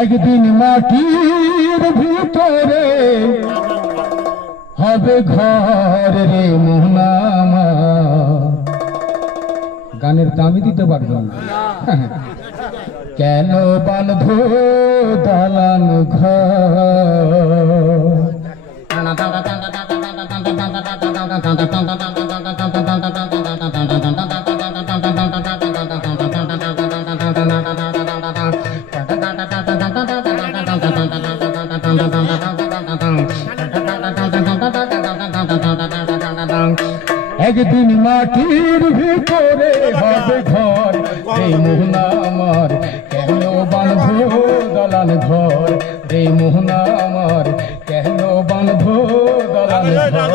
একদিন মাটির ভিতরে হবে ঘর রে মোহনামা। গানের দামি দিতে পারবো না। কেন বাঁধো দালান ঘর, একদিন মাটির ভিতরে হবে ঘর রে মোহনা আমার। কেন বাঁধো দালান ঘর রে মোহনা আমার, কেন বাঁধো দালান ঘর।